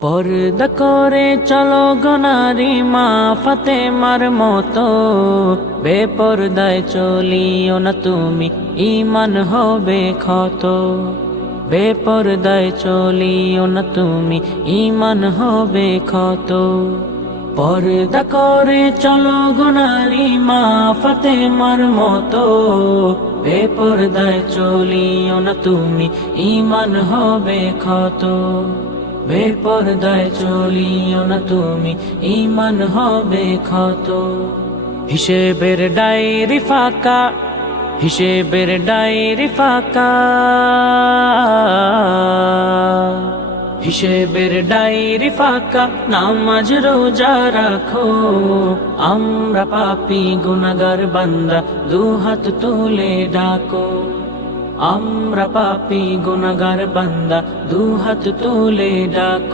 পর্দা করে চলো গনারি মা ফাতেমার মতো, বেপরদায় চলিও না তুমি, ঈমান হবে ক্ষত। বেপরদায় চলিও না তুমি, ঈমান হবে ক্ষত। পর্দা করে চলো গনারি মা ফাতেমার মতো, বেপরদায় চলিও না তুমি, ঈমান হবে ক্ষত। বেপরদায় চলিও না তুমি, ঈমান হবে ক্ষত। হিসেবের ডায়েরি ফাঁকা, হিসেবের ডায়েরি ফাঁকা, হিসেবের ডায়েরি ফাঁকা, নামাজ রোজা রাখো। আমরা পাপী গুনাহগার বান্দা, দুহাত তুলে ডাকো। আমরা পাপী গুনাহগার বান্দা, দুহাত তুলে ডাকো।